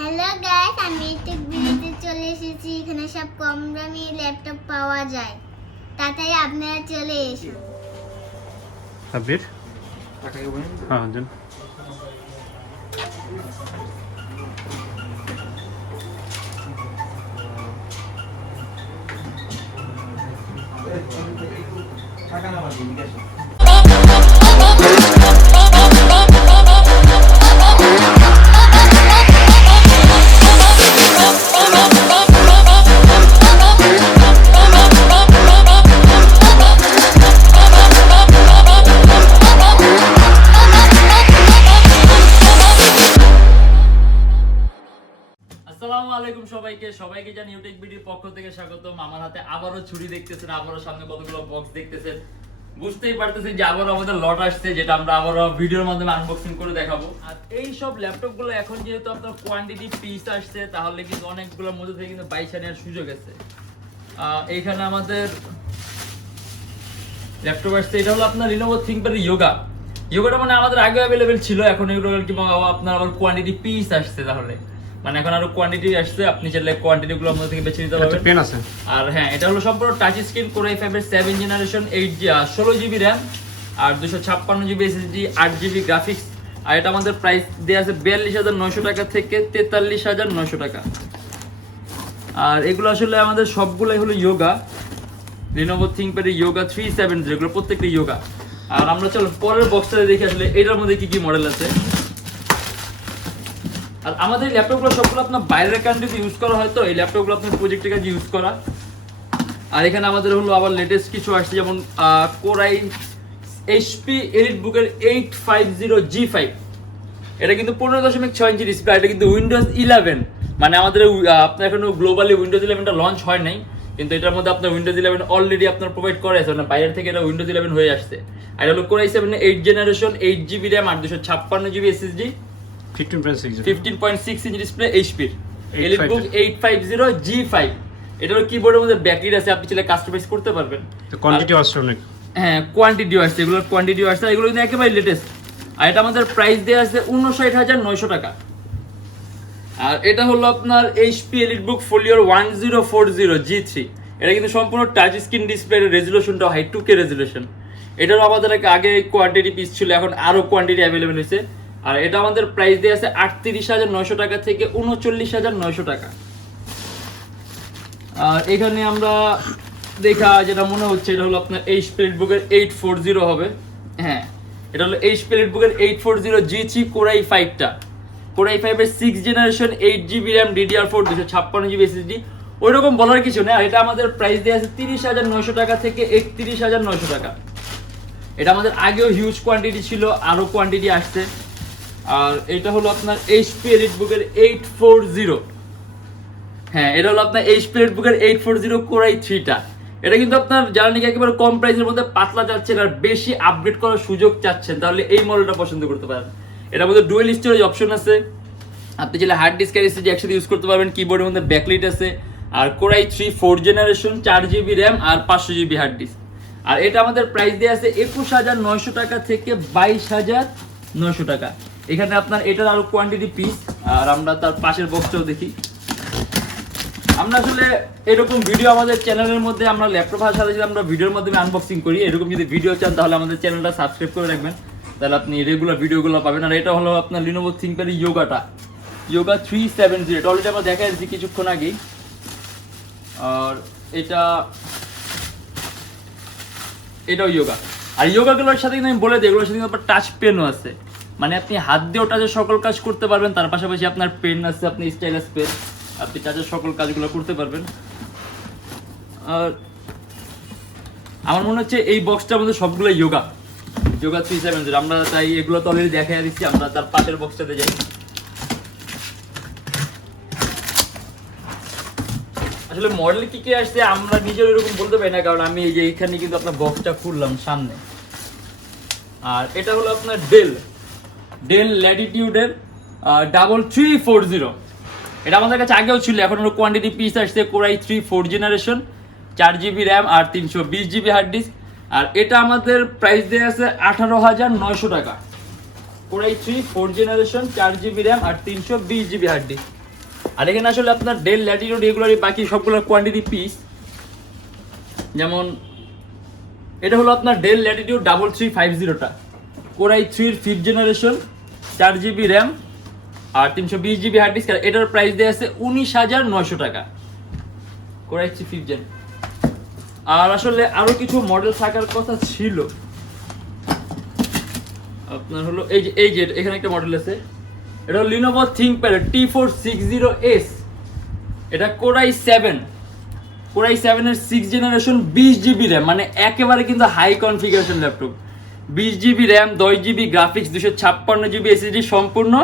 Hello guys, আমি YouTechBD চলে এসেছি। এখানে সব কম দামি ল্যাপটপ পাওয়া যায়, তাড়াতাড়ি আপনারা চলে এসো। শাব্বির হ্যাঁ দেন। আসসালামু আলাইকুম সবাইকে জানি YouTechBDর পক্ষ থেকে স্বাগতম। আমার হাতে আবারও ছুরি দেখতেছেন, আবারও সামনে কতগুলো বক্স দেখতেছেন, বুঝতেই পারতেছেন যে আবারও আমাদের লট আসছে, যেটা আমরা আবারও ভিডিওর মাধ্যমে আনবক্সিং করে দেখাবো। আর এই সব ল্যাপটপগুলো এখন যেহেতু আপনার কোয়ান্টিটি পিস আসছে, তাহলে কিন্তু অনেকগুলোর মধ্যে থেকে কিন্তু বাইসা নেওয়ার সুযোগ আছে। এইখানে আমাদের ল্যাপটপ আসছে, এটা হলো আপনার Lenovo ThinkPad যোগাটা মানে আমাদের আগে অ্যাভেলেবেল ছিল, এখন এগুলো কি আপনার আবার কোয়ান্টিটি পিস আসছে, তাহলে মানে এখন আরো কোয়ান্টিটি আসছে, আপনি চাইলে কোয়ান্টিটি গুলো আমাদের থেকে বেছে নিতে পারবেন। পেন আছে। আর হ্যাঁ, এটা হলো সম্পূর্ণ টাচ স্ক্রিন Core i5 এর 7 জেনারেশন 16GB RAM আর 256GB SSD 8GB গ্রাফিক্স। আর এটা আমাদের প্রাইস দেয়া আছে 42900 টাকা থেকে 43900 টাকা। আর এগুলো আসলে আমাদের সবগুলাই হলো Lenovo ThinkPad Yoga 370, এগুলো প্রত্যেকটা যোগা। আর আমরা চলো পরের বক্সটাতে দেখি আসলে এটার মধ্যে কি কি মডেল আছে। আর আমাদের ল্যাপটপগুলো সবগুলো আপনার বাইরের কান্ট্রিতে ইউজ করা হয়, তো এই ল্যাপটপগুলো আপনার প্রজেক্টের কাজে ইউজ করা। আর এখানে আমাদের হলো আবার লেটেস্ট কিছু আসছে, যেমন Core i HP EliteBook এর 850G5। এটা কিন্তু 15.6 ইঞ্চি ডিসপ্লে, এটা কিন্তু উইন্ডোজ 11, মানে আমাদের আপনার এখনো গ্লোবালি উইন্ডোজ 11টা লঞ্চ হয় নাই, কিন্তু এটার মধ্যে আপনার উইন্ডোজ 11 অলরেডি আপনার প্রোভাইড করে আছে, মানে বাইরের থেকে এটা উইন্ডোজ 11 হয়ে আসছে। আর এটা হলো Core i7 8 generation 8GB RAM আর 256GB SSD 15.6 inch display HP EliteBook 850G5। এটার কিবোর্ডের মধ্যে ব্যাটারি আছে, আপনি চাইলে কাস্টমাইজ করতে পারবেন। তো কোয়ান্টিটি আসছে অনেক। হ্যাঁ, কোয়ান্টিটিও আসছে, এগুলোর কোয়ান্টিটিও আসছে, এগুলো কিন্তু একেবারে লেটেস্ট। আর এটা আমাদের প্রাইস দেয়া আছে 59900 টাকা। আর এটা হলো আপনার HP EliteBook Folio 1040G3। এটা কিন্তু সম্পূর্ণ টাচ স্ক্রিন ডিসপ্লে, রেজুলেশনটা হাই 2K রেজুলেশন। এটারও আমাদের আগে কোয়ান্টিটি পিস ছিল, এখন আরো কোয়ান্টিটি অ্যাভেলেবেল হয়েছে। আর এটা আমাদের প্রাইস দেয়া আছে 38900 টাকা থেকে 39900 টাকা। আর এখানে আমরা দেখা যেটা মনে হচ্ছে, এটা হলো আপনার HP EliteBook এর 840 হবে। হ্যাঁ, এটা হলো HP EliteBook এর 840G3 Core i5টা, Core i5 এর 6 generation 8GB RAM DDR4 256GB SSD। ওইরকম বলার কিছু নেই। আর এটা আমাদের প্রাইস দেয়া আছে 30900 টাকা থেকে 31900 টাকা। এটা আমাদের আগেও হিউজ কোয়ান্টিটি ছিল, আরো কোয়ান্টিটি আসছে। আর এটা হলো আপনার HP EliteBook এর 840। হ্যাঁ, এটা হলো আপনার HP EliteBook এর 840 Core i3টা। এটা কিন্তু আপনার যারা নাকি একেবারে কম প্রাইসের মধ্যে পাতলা চাচ্ছেন আর বেশি আপগ্রেড করার সুযোগ চাচ্ছেন, তাহলে এই মডেলটা পছন্দ করতে পারেন। এটার মধ্যে ডুয়াল স্টোরেজ অপশন আছে, আপনি চাইলে হার্ড ডিস্ক আর SSD একসাথে ইউজ করতে পারবেন। কিবোর্ডের মধ্যে ব্যাকলাইট আছে। আর Core i3 4 generation 4GB RAM আর 500GB হার্ড ডিস্ক। আর এটা আমাদের প্রাইস দেয়া আছে 21900 টাকা থেকে 22900 টাকা। এখানে আপনার এটার আরো কোয়ান্টিটি পিস। আর আমরা তার পাশের বক্সটাও দেখি। আমরা আসলে এরকম ভিডিও আমাদের চ্যানেলের মধ্যে আমরা ল্যাপটপ সাথে আমরা ভিডিওর মাধ্যমে আনবক্সিং করি। এরকম যদি ভিডিও চান তাহলে আমাদের চ্যানেলটা সাবস্ক্রাইব করে রাখবেন, তাহলে আপনি রেগুলার ভিডিওগুলো পাবেন। আর এটা হলো আপনার Lenovo ThinkPad Yoga 370, এটা অলরেডি আমরা দেখা যাচ্ছি কিছুক্ষণ আগেই। আর এটাও যোগা। আর যোগাগুলোর সাথে কিন্তু আমি বলে দিই, এগুলোর সাথে কিন্তু আপনার টাচ পেনও আছে, মানে আপনি হাত দিয়েও টাচের সকল কাজ করতে পারবেন। তার পাশাপাশি আপনার পেন আছে, আপনি স্টাইলাস পেন, আপনি টাচের সকল কাজগুলো করতে পারবেন। আর আমার মনে হচ্ছে এই বক্সটার মধ্যে সবগুলো যোগা 370। আমরা তাই এগুলো তো অলরেডি দেখাই দিচ্ছি, আমরা তার পাশের বক্সটাতে যাই। আসলে মডেল কি কি আসছে আমরা নিজের এরকম বলতে পারি না, কারণ আমি এই যে এখানে কিন্তু আপনার বক্সটা খুললাম সামনে। আর এটা হলো আপনার ডেল ল্যাটিটিউডের 3340। এটা আমাদের কাছে আগেও ছিল, এখন হলো কোয়ান্টিটি পিস আসছে Core i3 4 generation 4GB RAM আর 320GB হার্ড ডিস্ক। আর এটা আমাদের প্রাইস দেয়া আছে 18900 টাকা। Core i3 4 generation 4GB RAM আর 320GB হার্ড ডিস্ক। আর এখানে আসলে আপনার ডেল ল্যাটিটিউড এগুলোর বাকি সবগুলোর কোয়ান্টিটি পিস, যেমন এটা হলো আপনার ডেল ল্যাটিটিউড 3350টা, Core i3 5th generation, 4GB RAM আর 320GB হার্ড ডিস্ক। আর এটার প্রাইস দেওয়া আছে 19,900 টাকা, Core i3 5th জেন। আর আসলে আরো কিছু মডেল থাকার কথা ছিল, আপনার হলো এই যে এখানে একটা মডেল আছে, এটা হলো Lenovo ThinkPad T460S, এটা Core i7 এর 6th জেনারেশন, 20GB র্যাম, মানে একেবারে কিন্তু high configuration laptop, 20GB RAM, 10GB graphics, 256GB SSD, সম্পূর্ণ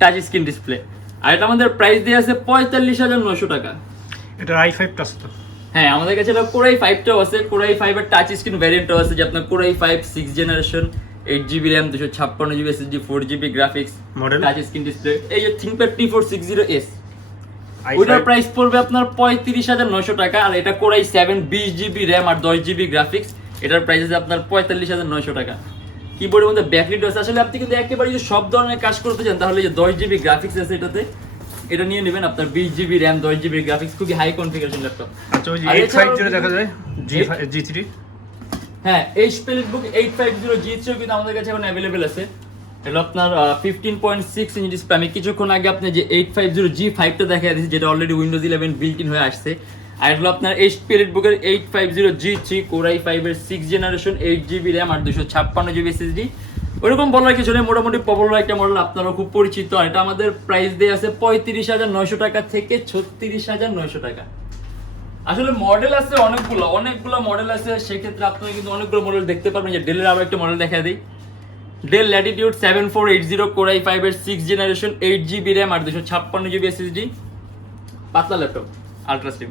টাচ স্ক্রিন ডিসপ্লে। আর এটা আমাদের প্রাইস দিয়ে আছে 45,900 টাকা। এটা i5 টা আছে তো? হ্যাঁ, আমাদের কাছে এটা Core i5 টাও আছে, Core i5 এর টাচ স্ক্রিন ভ্যারিয়েন্টও আছে, যে আপনার Core i5 6th generation, 8GB RAM, 256GB SSD, 4GB graphics, model touch screen display. এই যে ThinkPad T460S, ওটার প্রাইস পড়বে আপনার 35,900 টাকা। আর এটা Core i7 20GB র্যাম আর 10GB গ্রাফিক্স, এটার প্রাইস আছে আপনার 45,900 টাকা। কিবোর্ডের মধ্যে ব্যাকলিট আছে। আসলে আপনি কিন্তু একেবারে যদি সব ধরনের কাজ করতে চান তাহলে যে 10GB গ্রাফিক্স আছে এটাতে, এটা নিয়ে নেবেন। আপনার 20GB র্যাম, 10GB গ্রাফিক্স, খুবই হাই কনফিগারেশন ল্যাপটপ। আচ্ছা, ওই যে 850 দেখা যায় G3, হ্যাঁ, HP Book 850 G3 কিন্তু আমাদের কাছে এখন अवेलेबल আছে। এটা আপনার 15.6 ইঞ্চি ডিসপ্লে। আমি কিছুক্ষণ আগে আপনি যে 850 G5 টা দেখাই দিয়েছি, যেটা অলরেডি উইন্ডোজ 11 বিল্ট ইন হয়ে আসছে। আর এটা আপনার HP বুকের 850 G3 Core i5 এর 6th জেনারেশন, 8GB র্যাম আর 256GB SSD। ওইরকম বলার কিছু নেই, মোটামুটি পপুলার একটা মডেল, আপনারাও খুব পরিচিত। আর এটা আমাদের প্রাইস দিয়ে আছে 35,900 টাকা থেকে 36,900 টাকা। আসলে মডেল আছে অনেকগুলো মডেল আছে, সেক্ষেত্রে আপনারা কিন্তু অনেকগুলো মডেল দেখতে পারবেন। যে ডেলের আরো একটা মডেল দেখা দিই, ডেল ল্যাটিটিউড 7480 Core i5 এর 6th জেনারেশন, 8GB র্যাম আর 256GB SSD, পাতলা ল্যাপটপ, আলট্রা স্লিম।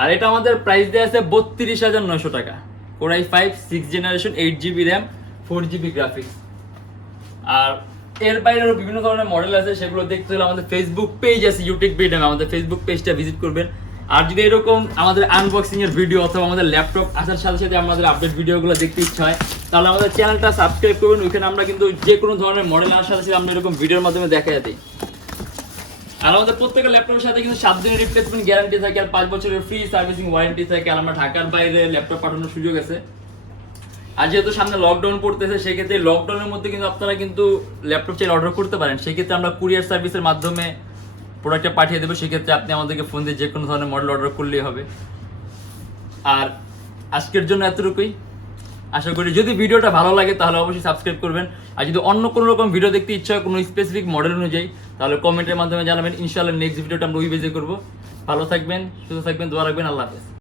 আর এটা আমাদের প্রাইস দেওয়া আছে 32,900 টাকা, Core i5 6th generation, 8GB RAM, 4GB graphics. আর এর বাইরেও বিভিন্ন ধরনের মডেল আছে, সেগুলো দেখতে হলে আমাদের ফেসবুক পেজ আছে YouTechBD, আমাদের ফেসবুক পেজটা ভিজিট করবেন। আর যদি এরকম আমাদের আনবক্সিং এর ভিডিও অথবা আমাদের ল্যাপটপ আসার সাথে সাথে আমাদের আপডেট ভিডিওগুলো দেখতে ইচ্ছা হয়, তাহলে আমাদের চ্যানেলটা সাবস্ক্রাইব করবেন। ওইখানে আমরা কিন্তু যে কোনো ধরনের মডেল আসার সাথে সাথে আমরা এরকম ভিডিওর মাধ্যমে দেখা দিই। আর আমাদের প্রত্যেকটা ল্যাপটপের সাথে কিন্তু 7 দিনের রিপ্লেসমেন্ট গ্যারান্টি থাকে আর 5 বছরের ফ্রি সার্ভিসিং ওয়ারেন্টি থাকে। আর আমরা ঢাকার বাইরে ল্যাপটপ পাঠানোর সুযোগ আছে। আর যেহেতু সামনে লকডাউন পড়তেছে, সেক্ষেত্রে লকডাউনের মধ্যে কিন্তু আপনারা কিন্তু ল্যাপটপ চাইলে অর্ডার করতে পারেন। সেক্ষেত্রে আমরা কুরিয়ার সার্ভিসের মাধ্যমে প্রোডাক্টটা পাঠিয়ে দেবো। সেক্ষেত্রে আপনি আমাদেরকে ফোন দিয়ে যে কোনো ধরনের মডেল অর্ডার করলেই হবে। আর আজকের জন্য এতটুকুই। আশা করি যদি ভিডিওটা ভালো লাগে তাহলে অবশ্যই সাবস্ক্রাইব করবেন। আর যদি অন্য কোনো রকম ভিডিও দেখতে ইচ্ছা হয় কোনো স্পেসিফিক মডেল অনুযায়ী, তাহলে কমেন্টের মাধ্যমে জানাবেন। ইনশাআল্লাহ নেক্সট ভিডিওটা আমরা ওই বেজে করবো। ভালো থাকবেন, সুস্থ থাকবেন, দোয়া রাখবেন। আল্লাহ হাফেজ।